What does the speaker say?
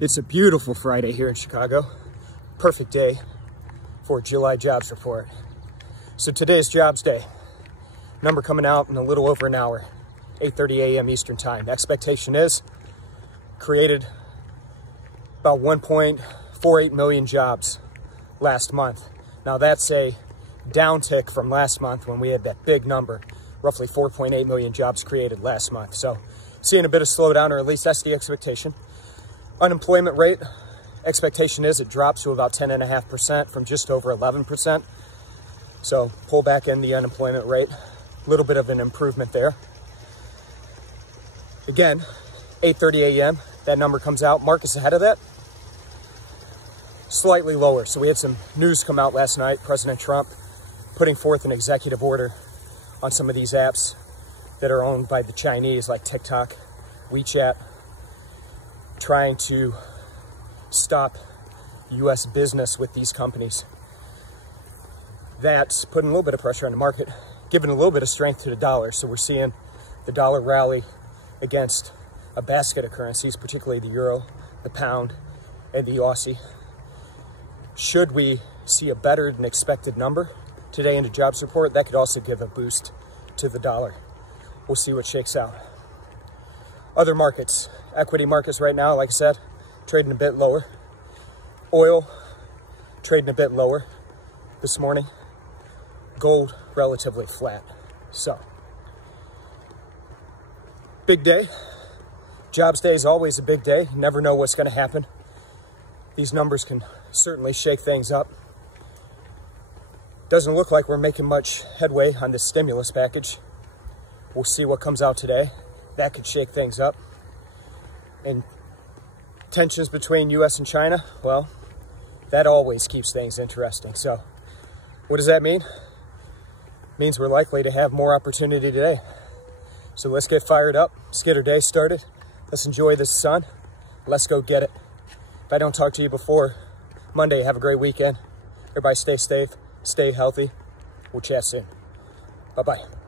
It's a beautiful Friday here in Chicago. Perfect day for July jobs report. So today's jobs day. Number coming out in a little over an hour, 8:30 a.m. Eastern time. Expectation is created about 1.48 million jobs last month. Now that's a downtick from last month when we had that big number, roughly 4.8 million jobs created last month. So seeing a bit of slowdown, or at least that's the expectation. Unemployment rate, expectation is it drops to about 10.5% from just over 11%. So pull back in the unemployment rate, a little bit of an improvement there. Again, 8:30 a.m., that number comes out. Markets ahead of that, slightly lower. So we had some news come out last night. President Trump putting forth an executive order on some of these apps that are owned by the Chinese, like TikTok, WeChat, trying to stop U.S. business with these companies. That's putting a little bit of pressure on the market, giving a little bit of strength to the dollar. So we're seeing the dollar rally against a basket of currencies, particularly the euro, the pound, and the Aussie. Should we see a better than expected number today in the jobs report, that could also give a boost to the dollar. We'll see what shakes out. Other markets, equity markets right now, like I said, trading a bit lower. Oil trading a bit lower this morning. Gold relatively flat. So, big day. Jobs day is always a big day. You never know what's going to happen. These numbers can certainly shake things up. Doesn't look like we're making much headway on this stimulus package. We'll see what comes out today. That could shake things up. And tensions between U.S. and China, well, that always keeps things interesting. So what does that mean? It means we're likely to have more opportunity today. So let's get fired up. Let's get our day started. Let's enjoy this sun. Let's go get it. If I don't talk to you before Monday, have a great weekend. Everybody stay safe, stay healthy. We'll chat soon. Bye-bye.